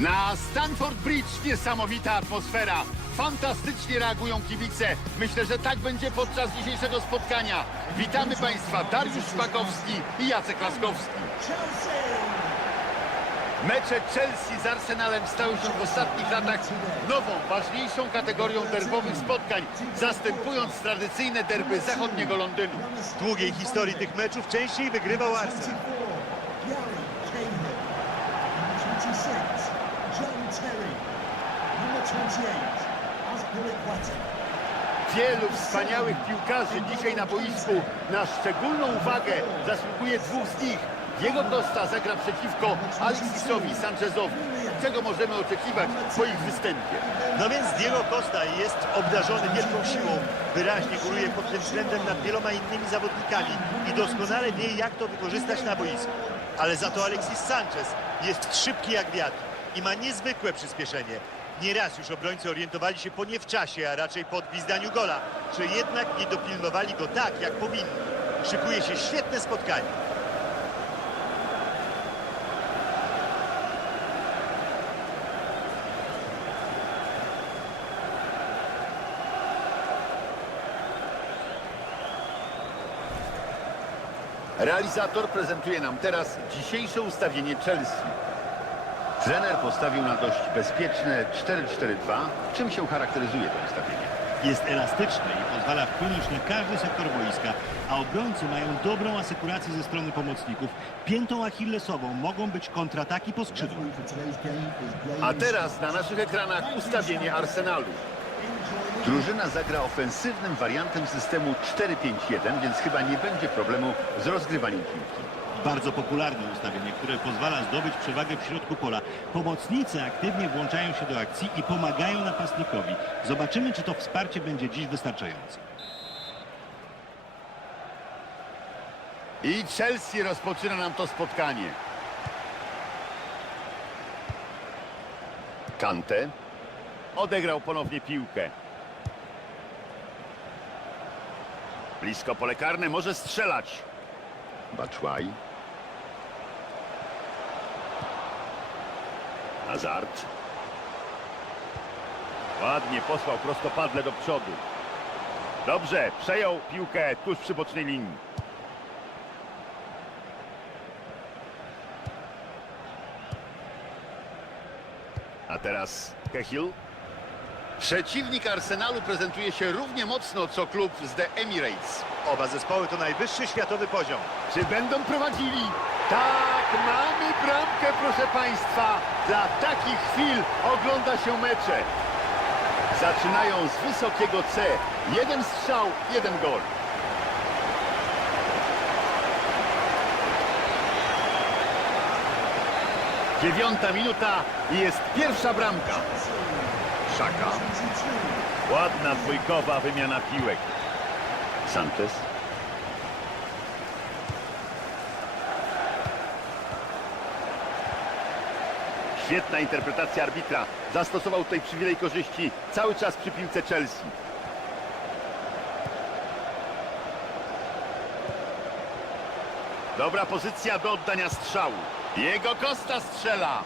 Na Stanford Bridge niesamowita atmosfera. Fantastycznie reagują kibice. Myślę, że tak będzie podczas dzisiejszego spotkania. Witamy Państwa Dariusz Szpakowski i Jacek Laskowski. Mecze Chelsea z Arsenalem stały się w ostatnich latach nową, ważniejszą kategorią derbowych spotkań, zastępując tradycyjne derby zachodniego Londynu. W długiej historii tych meczów częściej wygrywał Arsenal. Wielu wspaniałych piłkarzy dzisiaj na boisku. Na szczególną uwagę zasługuje dwóch z nich. Diego Costa zagra przeciwko Alexisowi Sanchezowi. Czego możemy oczekiwać po ich występie? No więc Diego Costa jest obdarzony wielką siłą. Wyraźnie góruje pod tym względem nad wieloma innymi zawodnikami i doskonale wie, jak to wykorzystać na boisku. Ale za to Alexis Sanchez jest szybki jak wiatr i ma niezwykłe przyspieszenie. Nieraz już obrońcy orientowali się po nie w czasie, a raczej po odgwizdaniu gola, że jednak nie dopilnowali go tak, jak powinni. Szykuje się świetne spotkanie. Realizator prezentuje nam teraz dzisiejsze ustawienie Chelsea. Trener postawił na dość bezpieczne 4-4-2. Czym się charakteryzuje to ustawienie? Jest elastyczny i pozwala wpłynąć na każdy sektor boiska, a obrońcy mają dobrą asekurację ze strony pomocników. Piętą achillesową mogą być kontrataki po skrzydłach. A teraz na naszych ekranach ustawienie Arsenalu. Drużyna zagra ofensywnym wariantem systemu 4-5-1, więc chyba nie będzie problemu z rozgrywaniem piłki. Bardzo popularne ustawienie, które pozwala zdobyć przewagę w środku pola. Pomocnicy aktywnie włączają się do akcji i pomagają napastnikowi. Zobaczymy, czy to wsparcie będzie dziś wystarczające. I Chelsea rozpoczyna nam to spotkanie. Kante odegrał ponownie piłkę. Blisko pole karne, może strzelać. Baczłaj. Hazard. Ładnie posłał prostopadle do przodu. Dobrze, przejął piłkę tuż przy bocznej linii. A teraz Cahill. Przeciwnik Arsenalu prezentuje się równie mocno co klub z The Emirates. Oba zespoły to najwyższy światowy poziom. Czy będą prowadzili? Tak, mamy bramkę, proszę Państwa. Dla takich chwil ogląda się mecze. Zaczynają z wysokiego C. Jeden strzał, jeden gol. Dziewiąta minuta i jest pierwsza bramka. Szaka. Ładna dwójkowa wymiana piłek. Sanchez. Świetna interpretacja arbitra. Zastosował tutaj przywilej korzyści cały czas przy piłce Chelsea. Dobra pozycja do oddania strzału. Jego Costa strzela.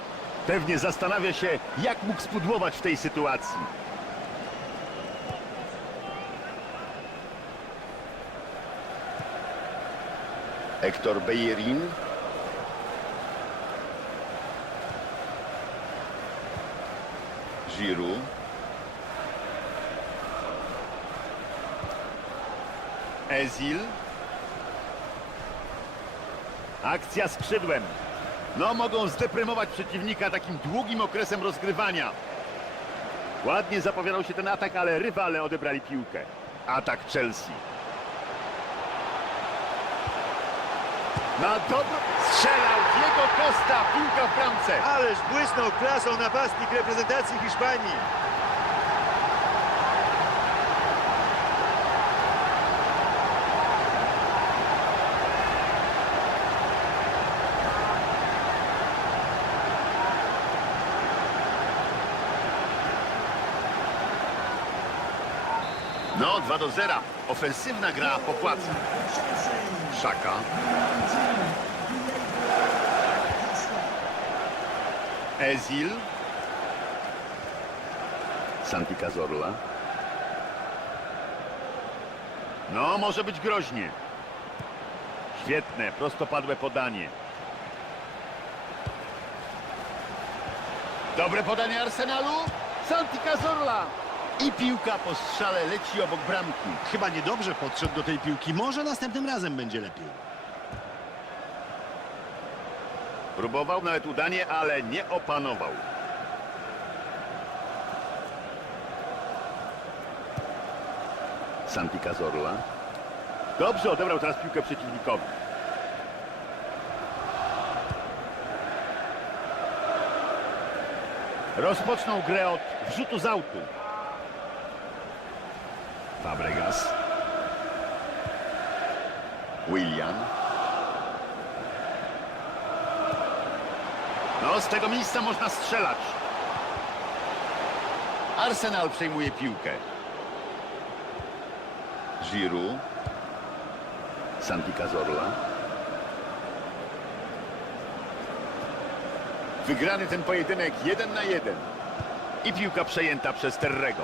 Pewnie zastanawia się, jak mógł spudłować w tej sytuacji. Hector Bellerin. Giroud. Ezil. Akcja skrzydłem. No, mogą zdeprymować przeciwnika takim długim okresem rozgrywania. Ładnie zapowiadał się ten atak, ale rywale odebrali piłkę. Atak Chelsea. Na dobro strzelał Diego Costa, piłka w bramce. Ależ błysnął klasą napastnik reprezentacji Hiszpanii. No, 2 do 0. Ofensywna gra popłaca. Szaka. Ezil. Santi Cazorla. No, może być groźnie. Świetne, prostopadłe podanie. Dobre podanie Arsenalu. Santi Cazorla. I piłka po strzale leci obok bramki. Chyba niedobrze podszedł do tej piłki. Może następnym razem będzie lepiej. Próbował nawet udanie, ale nie opanował. Santi Cazorla. Dobrze odebrał teraz piłkę przeciwnikowi. Rozpoczął grę od wrzutu z autu. William. No, z tego miejsca można strzelać. Arsenal przejmuje piłkę. Giroud. Santi Cazorla. Wygrany ten pojedynek jeden na jeden. I piłka przejęta przez Terrego.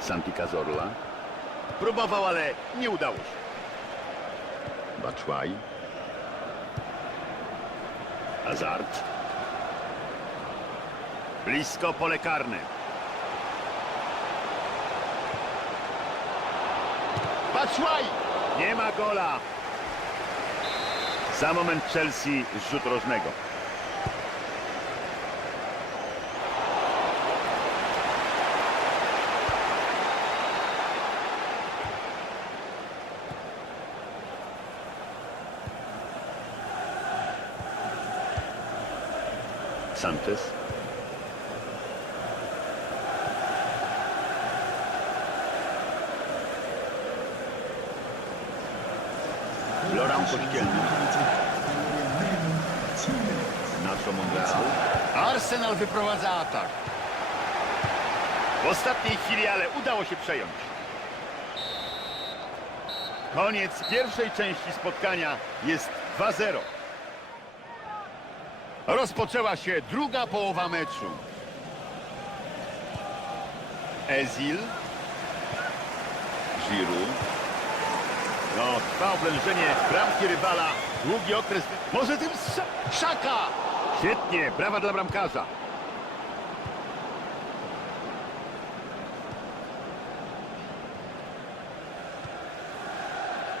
Santi Cazorla. Próbował, ale nie udało się. Batshuayi. Hazard. Blisko pole karne. Batshuayi! Nie ma gola. Za moment Chelsea rzut rożnego. Sanchez. Laurent Kościelny. Nacho Monreal. Arsenal wyprowadza atak. W ostatniej chwili, ale udało się przejąć. Koniec pierwszej części spotkania jest 2-0. Rozpoczęła się druga połowa meczu. Ezil. Giroud. No, trwa oblężenie bramki rywala. Długi okres. Może tym Szaka! Świetnie, brawa dla bramkarza.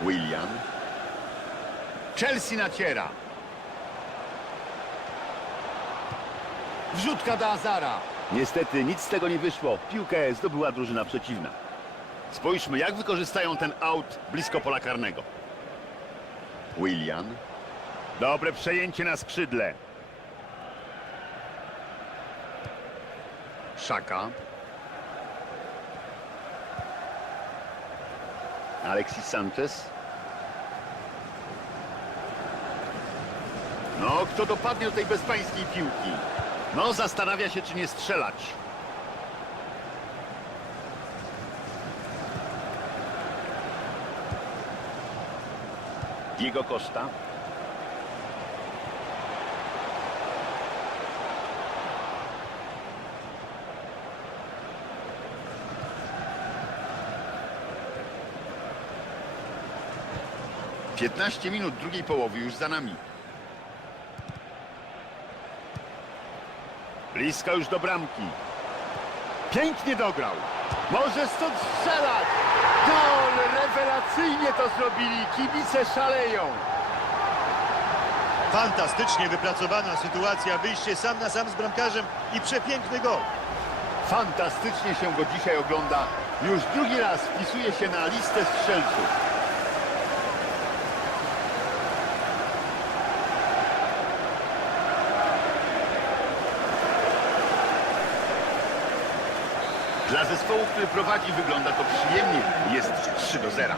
William. Chelsea naciera. Wrzutka do Azara. Niestety nic z tego nie wyszło. Piłkę zdobyła drużyna przeciwna. Spójrzmy, jak wykorzystają ten aut blisko pola karnego. William. Dobre przejęcie na skrzydle. Szaka. Alexis Sanchez. No, kto dopadnie do tej bezpańskiej piłki? No, zastanawia się, czy nie strzelać. Diego Costa. Piętnaście minut drugiej połowy już za nami. Blisko już do bramki. Pięknie dograł. Może stąd strzelać. Gol! Rewelacyjnie to zrobili. Kibice szaleją. Fantastycznie wypracowana sytuacja, wyjście sam na sam z bramkarzem i przepiękny gol. Fantastycznie się go dzisiaj ogląda. Już drugi raz wpisuje się na listę strzelców. Dla zespołu, który prowadzi, wygląda to przyjemnie. Jest 3 do 0.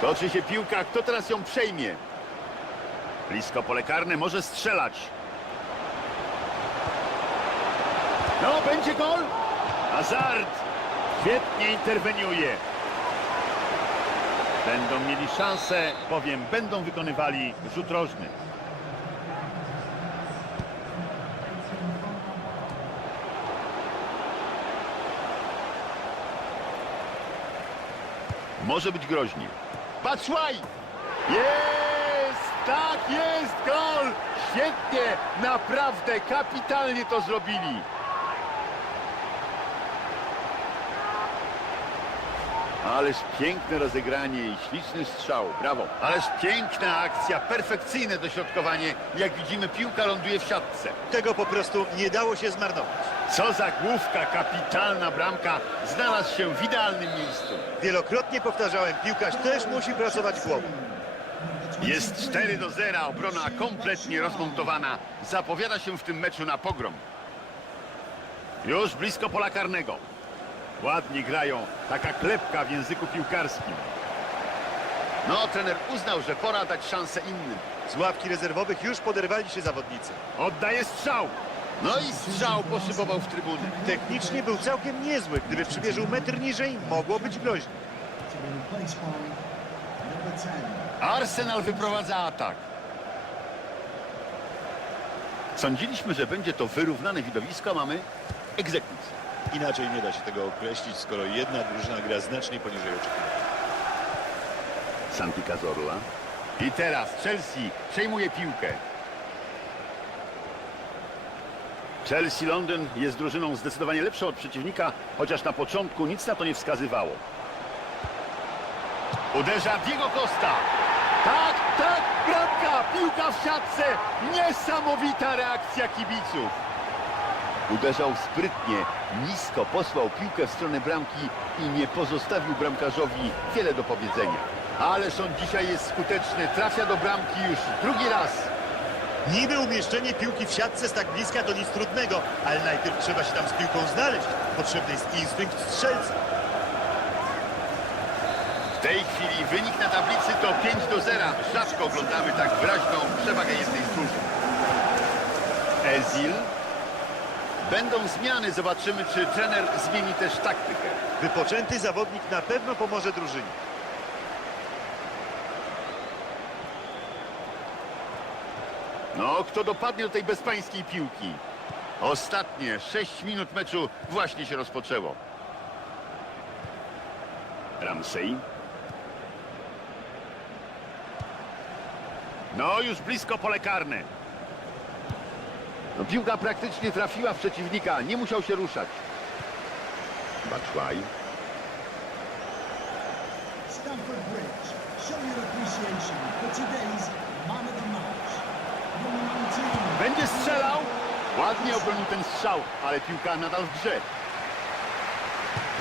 Toczy się piłka. Kto teraz ją przejmie? Blisko pole karne. Może strzelać. No, będzie gol. Hazard świetnie interweniuje. Będą mieli szansę, bowiem będą wykonywali rzut rożny. Może być groźnie. Batshuayi! Jest! Tak jest! Gol! Świetnie! Naprawdę kapitalnie to zrobili. Ależ piękne rozegranie i śliczny strzał. Brawo. Ależ piękna akcja, perfekcyjne dośrodkowanie. Jak widzimy, piłka ląduje w siatce. Tego po prostu nie dało się zmarnować. Co za główka, kapitalna bramka. Znalazł się w idealnym miejscu. Wielokrotnie powtarzałem, piłkarz też musi pracować głową. Jest 4 do 0, obrona kompletnie rozmontowana. Zapowiada się w tym meczu na pogrom. Już blisko pola karnego. Ładnie grają, taka klepka w języku piłkarskim. No, trener uznał, że pora dać szansę innym. Z ławki rezerwowych już poderwali się zawodnicy. Oddaje strzał. No i strzał poszybował w trybuny. Technicznie był całkiem niezły. Gdyby przymierzył metr niżej, mogło być groźnie. to be replaced by number 10. Arsenal wyprowadza atak. Sądziliśmy, że będzie to wyrównane widowisko, mamy egzekucję. Inaczej nie da się tego określić, skoro jedna drużyna gra znacznie poniżej oczekiwań. Santi Cazorla. I teraz Chelsea przejmuje piłkę. Chelsea Londyn jest drużyną zdecydowanie lepszą od przeciwnika, chociaż na początku nic na to nie wskazywało. Uderza Diego Costa. Tak, tak, bramka, piłka w siatce. Niesamowita reakcja kibiców. Uderzał sprytnie, nisko posłał piłkę w stronę bramki i nie pozostawił bramkarzowi wiele do powiedzenia. Ależ on dzisiaj jest skuteczny, trafia do bramki już drugi raz. Niby umieszczenie piłki w siatce z tak bliska to nic trudnego, ale najpierw trzeba się tam z piłką znaleźć. Potrzebny jest instynkt strzelca. W tej chwili wynik na tablicy to 5 do 0. Rzadko oglądamy tak wyraźną przewagę jednej z drużyn. Ezil. Będą zmiany, zobaczymy czy trener zmieni też taktykę. Wypoczęty zawodnik na pewno pomoże drużynie. No, kto dopadnie do tej bezpańskiej piłki? Ostatnie 6 minut meczu właśnie się rozpoczęło. Ramsey. No, już blisko pole karne. No, piłka praktycznie trafiła w przeciwnika, nie musiał się ruszać. Batshuayi. Stamford Bridge, show your appreciation for today's man of the match. Number 19. Będzie strzelał. Ładnie obronił ten strzał, ale piłka nadal w grze.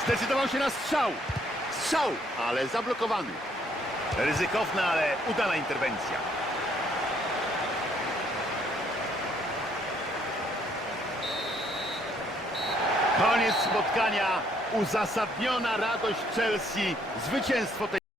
Zdecydował się na strzał. Strzał, ale zablokowany. Ryzykowna, ale udana interwencja. Koniec spotkania. Uzasadniona radość Chelsea. Zwycięstwo tej